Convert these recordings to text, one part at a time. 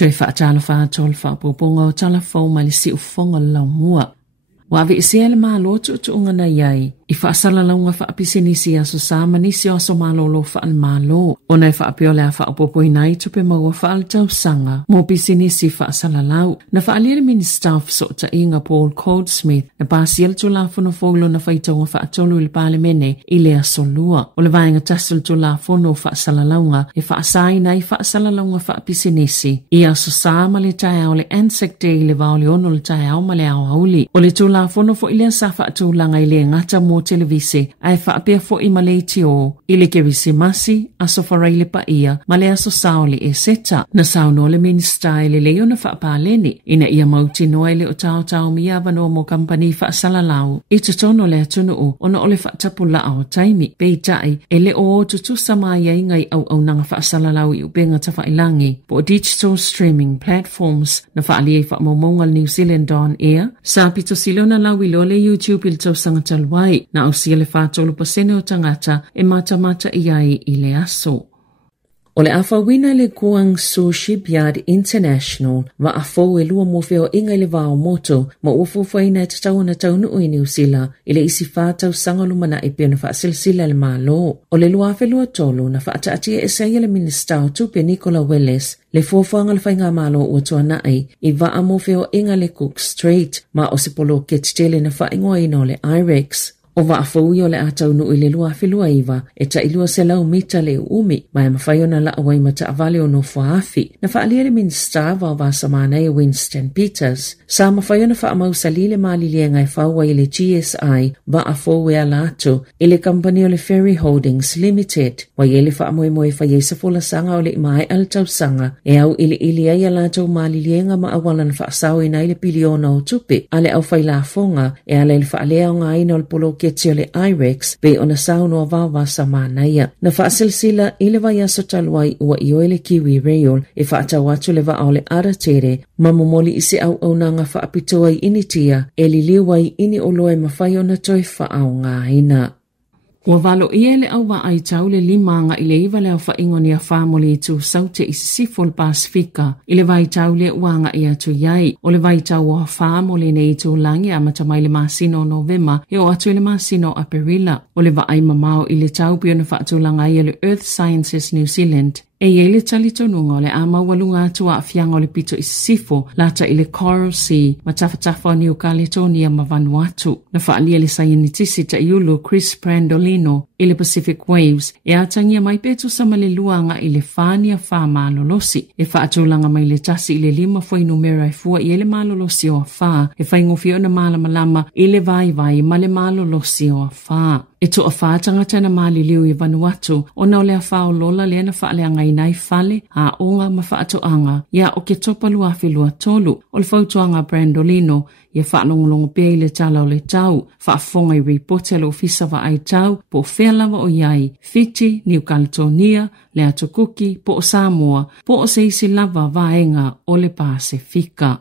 Tui whaatala whaatol whaapoponga o talafau ma le si ufonga laumua. Wa ave isia le malo tu ngana iai. I whaasala launga whaapisinisi aso sa manisi o aso malolo whaal malo. O nei whaapio a whaapopo inai tupe maua whaal tau sanga. Mo pisinisi whaasala lau. Na whaaliri mini staff so ta inga Paul Goldsmith. Na pasiel tu la fono folo na whaitonga whaatolu il palemene i le aso lua. O le vaenga tasul tu la fono whaasala launga. E whaasai nai whaasala launga whaapisinisi. I aso sa ma le tae au le Anzac Day le vaole ono le tae au ma le au auli. O le tu la fono fo ile sa whaatulanga i le ngata mo televisi ai whaapea fo i maleiti o ile ke visi masi aso wharaile pa ia ma le aso saole e seta na sauno le minista ile leo na whaapaleni ina ia mauti noa ile o tau mia vano mo kampani whaasalalau i tutono le atunu ona ole whaatapula au taimi peitai ele o tutu samaya ingai au nanga whaasalalau i upenga tawhailangi po digital streaming platforms na whaalie whaamomongal New Zealand on air sa pito silona lau ilole YouTube il tau sangatalwai na au siale whātolu pasene o tangata e mata iai i le aso. O le awhawina le Guang Su Shipyard International wa afou e lua mowheo inga le wao moto ma ufuwhaina e tatau na taunu i New Zealand i le isi whātau sangalumana e pia na whaasilsila le malo. O le lua awhelua tolu na whaataatia e seia le minista o tupe Nicola Welles le fuafuanga le whainga malo ua tuanai i waa mowheo inga le Cook Strait ma o se polo ketitele na whaingoa ino le IREX. O wa afoi o le atau nu i le lua whilua iwa e ta ilua se lau mita le umi mai mawhaiona la awai mata avale o no whaafi na whaalia le minsta wa wasa manai Winston Peters. Sa mawhaiona whaamau sali le maalilia ngai whaua i le GSI wa afoi a lato i le company o le Ferry Holdings Limited wa i le whaamoe moe whaiei sa fola sanga o le mai al tau sanga e au ili ai a lato maalilia nga ma awala na whaasau ina i le piliona o tupe ale au whailafonga e ale le whaalea o nga ina o le polo ketio le IREX pe ona sauno wawa sa manaia. Na whaasilsila i le vai aso taluai ua i oele Kiwi Rail e whaatau atu le wa le aratere ma momoli isi au nanga whaapitoa i initia e liliwai ini oloe mawhai ona toi whaau ngā ina. Ua valo ia le au wa ai tau le limanga i le iwa leo whaingoni a whamoli i tu saute i sifol Pasifika i le vai tau le uanga i atu iai o le vai tau o whamoli ne i tu langi a matamai le masino Novema e o atu le masino a Perila o le va ai mamao i le tau pio na whaatulanga i le Earth Sciences New Zealand e iele talito nunga o le ama walunga atua a fianga o le pito i sifo lata i le Coral Sea ma tafatafa o New Caledonia ma Vanuatu na whaalia le sainitisi ta iulu Chris Brandolino i le Pacific Waves e atangia mai petu sama le luanga i le whania wha malolosi e whaatulanga mai le tasi i le 5 numera e fua i le malolosi o a wha e whaingofio na malamalama i le vai ma le malolosi o a wha. E to a whaatangata na mali liu i Vanuatu o na ole a whao lola le na whaaleanga i nai whale a onga ma whaatoanga ia o ke topalu a whilua tolu o le whautuanga Brandolino ia whaalongolongo pia i le tala o le tau whaafonga i ripote le ofisa wa ai tau po whealawa o iai Fiji, New Caledonia, le Atukuki, po o Samoa, po o se isi lava vaenga o le Pasifika.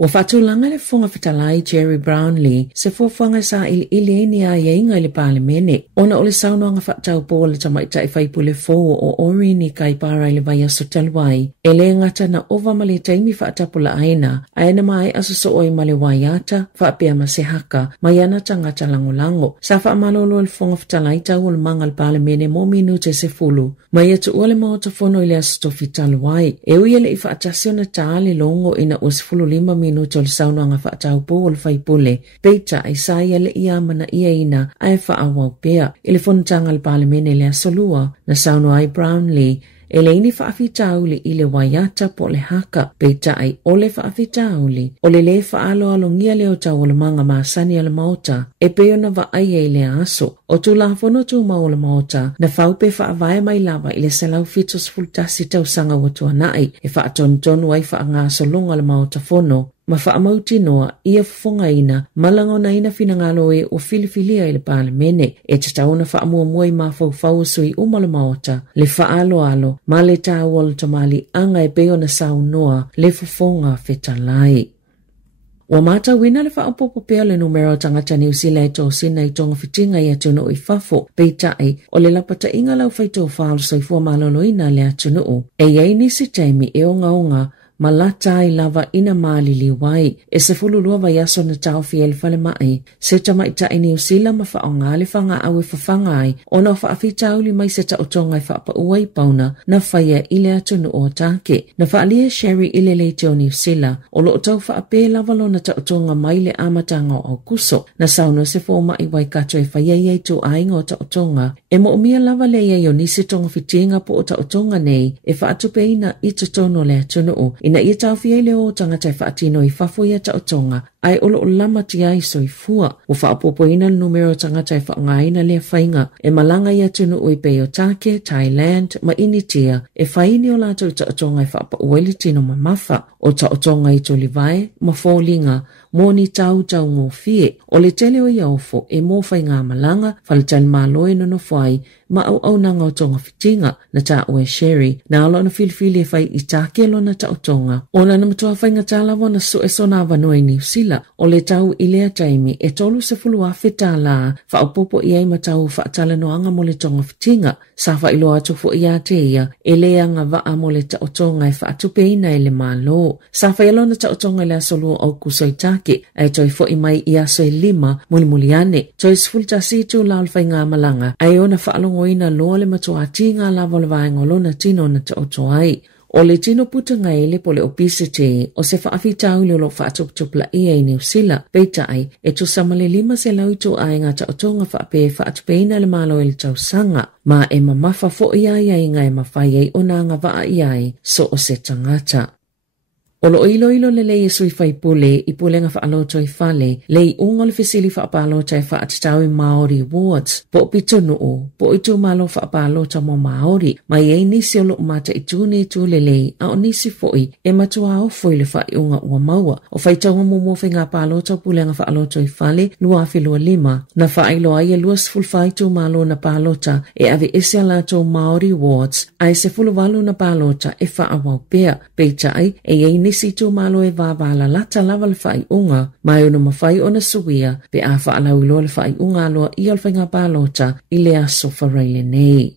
Wa whatulanga le fonga fitalai Jerry Brownlee se fuafanga sa ili ni a inga i le palemene. Ona o le sauno anga whatau po le tamaita i whaipule fō o ori ni kaipara i le vai aso talwai. E le ngata na ova ma le taimi whaatapula aina, aina mai aso so oi ma le waiata, whaapea ma se haka, mai ana tangata lango. Sa whaamalolo le fonga fitalai tau o le manga le palemene mo minute se fulu. Mai atu ua le maotafono i le aso tofi talwai. E uia le i whaatasio na taale longo ina o se fulu 5 minuto le sauno anga whaatau po o le whaipule. Peita ai saia le iamana ia ina ai whaawau pea. I le fonatanga le palemene le asolua na sauno ai Brownlee. E le ini whaafitauli i le waiata po le haka. Peita ai o le whaafitauli. O le whaalo alongia leo tau o le manga maasani a le maota. E peo na wa ai e le aso. O tu la fono tu ma o le maota. Na whaupe whaavae mai lava i le salau fitos fultasi tau sanga watua nai. E whaatonitonu ai whaangaso longa le maota fono. Ma whaamauti noa ia fonga ina malango na ina finangalo e o filifilia i le palemene e tatauna whaamua i mawhau sui umala maota le whaalo ma le tāwal tamali anga e peo na sau noa le fonga fetalai. Ua mata wina le whaapopo pea le numero tangata New Zealand tō sina I tonga whitinga I atunu I whafo, peitai o le lapata inga lau whaito whaal soifua maloloina le atunu. E iei nisi taimi e onga malata I lava ina malili wai, e se fululua vai aso na tau fiel fale mai, se tamaita I New Zealand ma whaonga le whanga awe whawhanga ai, ona whaafitau li mai se tautonga I whaapa uai pauna, na whaia ile atunu o take. Na whaalia Sherry ile leite o New Zealand, o lo tau whaape lavalo na tautonga mai le amatanga o kuso, na sauno se fōma I wai kato e whaia iei tu ainga o tautonga, e mo umia lava le iei o nisi tonga whitinga po o tautonga nei, e whaatupe ina I tutono le atunu o, ina ia tau fiele o tangata I whaatino I whafo ia tautonga, ai olo o lama ti ai soifua, o whaapopo ina numero tangata I whaangaina le whainga, e malanga ia tunu ui peo take, Thailand, ma initia, e whaini o lato I tautonga I whaapa ueli tino mamafa, o tautonga I tolivae, ma fōlinga, mōni tau ngō fie, o le tele o iaufo, e mō whainga malanga, whaletani māloe no whai, ma au nanga o tonga whitinga, na ta ue Sherry, na alo na filifili e whai I take lo na tautonga. Ona na matua whainga talawa na so e sona vanoi New Zealand, o le tau I lea taimi, e tolu se fulu awhita la, whaupopo I ai matau whaatala noanga mo le tonga whitinga, sa whailo atu fo I a te ia, e lea nga waa mo le tautonga e whaatupe ina e le malo. Sa whailo na tautonga le asolua au kusoi take, e toi fo I mai I aso e 5 mulimuliane, toi sfulta situ la alwhainga malanga, ai ona whaalongo ina loa le matua tinga la volvaengo lona tino na tautoai. O le tino puta ngaile po le obesity, o se whaafitau le lo whaatuptupla I New Zealand, peitai, e tu samale 5 se lautu ai ngā tautonga whaape whaatupeina le malo e le tausanga, ma e mamafa fo iai ai ngai mawhai ei o nanga waa iai, so o se tangata. O lo ilo le lei sui fai pule I pule nga whaaloto I whale, lei unga le fisili whaapalota I whaatitau I Māori Awards, po pitonu o, po itu malo whaapalota mo Māori, mai ei nisi o lo mata I tūne tu le lei, a o nisi foi, e matua o foi le whai unga ua maua, o whaitaunga mumofi ngā palota pule nga whaaloto I whale, lua awhilua 5, na whailo ai e luas fulfai tu malo na palota, e ave ese alato Māori Awards, ai se fuluwalu na palota e whaawau pea, peitai, e ei nisi tu malo e vāwala lata lava le whai unga, mai ono mawhai o na suia, pe a whaalau ilo le whai unga aloa I alwhainga pālota I le aso whareile nei.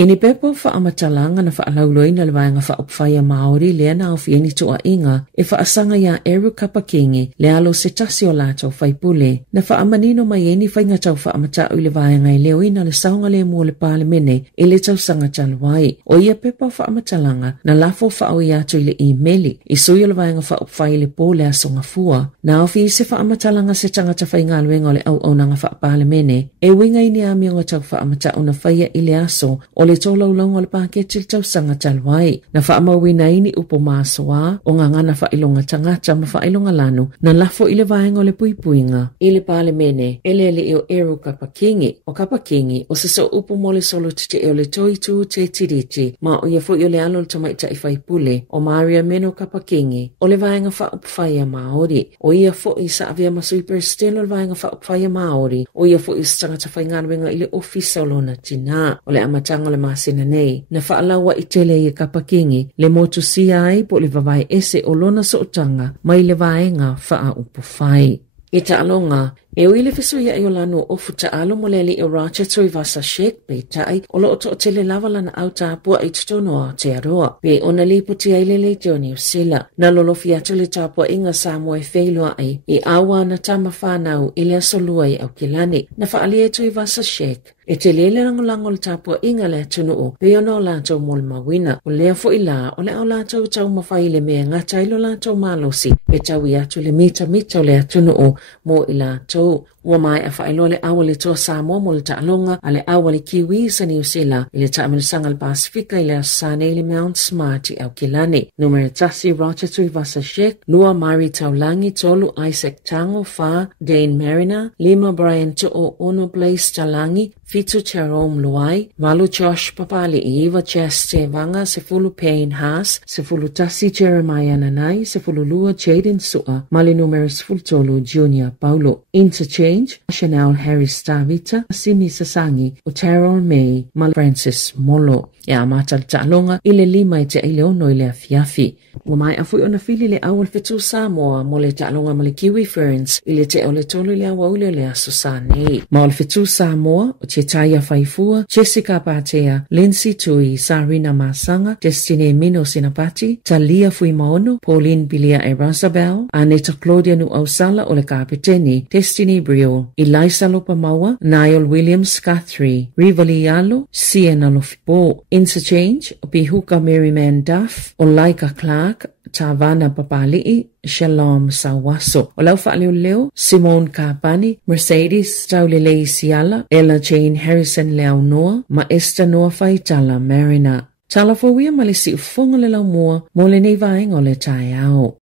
Ini pepo whaamatalanga na whaalauloina le vaenga whaopwhaia Māori lea na awhieni tua inga e whaasanga ia Eru Kapakingi le alo se tasi o lato whaipule na whaamanino mai eni whainga tau whaamatau le vaenga I leo ina le saunga le mua le pālemene e le tau sanga taluai. O ia pepo whaamatalanga na lafo whaau I atu I le e-maili I sui o le vaenga whaopwhaia le pō le asonga fua. Na awhi se whaamatalanga se tangata whainga luenga le au nanga whaapālemene e winga ini amionga tau whaamatau na whaia I le aso o le tōlaulonga le pāketi tau sanga taluai. Na whaamawina ini upo māsoa o ngangana whailonga tangata ma whailonga lanu na lafo I le vaenga o le puipuinga. I le pālemene ele o Eru Kapakingi. O Kapakingi o se so upo mo le solo tite e o le toitu te tiriti ma o ia fo I le alo le tamaita I whaipule o Maria Meno Kapakingi o le vaenga whaupwhaia Māori. O ia fo I sa avia masui perstelo le vaenga whaupwhaia Māori. O ia fo I stangata whaingaruenga I le ofisa o lona tina. O le amatanga le masina nei. Na whaalawa I tele I Kapakingi le motu sia ai po le vavai ese o lona sootanga mai le vaenga wha upo whai. I ta alonga, e uile fisuia I o lanu o futa alo mo le li o racha tui vasa shek pe tai o lo to tele lava lana au tāpua I tutono a te aroa. Pe ona lipo ti ai lele te o New Zealand. Na lolo fiatu le tāpua inga Samoa e wheilua ai I awa na tama whanau I le asolua I au kilani. Na whaalia tui vasa shek. E te lele langolango le tāpua inga le atunu o pe ona o lātou mol mawina. O lea fo I la o le au lātou tau mawhai le mea ngata ilo lātou malosi. E tau I atu le mita o le atunu o mo I lātou. Ua mai a whaelo le awa le toa Samoa mo le taalonga a le awa le kiwi sa New Zealand I le taamilisanga le Pasifika I le asane I le Mount Smart I au kilani. Numero tasi Rocha Tui Vasa Shek, Lua Mari Taulangi Tolu Isaac Tango Fa, Dane Mariner, 5 Brian To'o Ono Blaze Talangi, Fitu Jerome Luai, Valu Josh Papali Eva Cheste Vanga, Sefulu Payne Haas, Sefulu Tasi Jeremiah Nanai, Sefulu Lua Jaden Sua, Mali numeros Fultolu Junior Paulo. Interchange Chanel Harris Stavita, Simi Sasangi, Otero May, Mal Francis Molo. Ya matal talonga ile lima te ile ono ile afiafi. Wamai afui ona fili le awal fetu Samoa mo le talonga mo le kiwi ferns ile te ole tolu le awa ule le asusane. Ma ole fetu Samoa o te Taya Faifua, Jessica Patea, Lindsay Tui, Sarina Masanga, Destiny Mino Sinapati, Talia Fui Maono, Pauline Bilia Erasabel, Aneta Claudia Nu Ausala ole kapiteni, Destiny Brio, Elisa Lopamawa, Niall Williams Guthrie, Rivali Yalo, Sienna Lofipo, Interchange, Pihuka Merryman Duff, Olaika Clark, Tavana Papali'i, Shalom Sawaso. O lau whaaleo leo, Simone Kapani, Mercedes Taulelei Siala, Ella Jane Harrison Leaunoa, Ma Esther Noa Faitala Marina. Tala fawia malisi ufonga le lau mua, mo le nei vaenga o le tai au.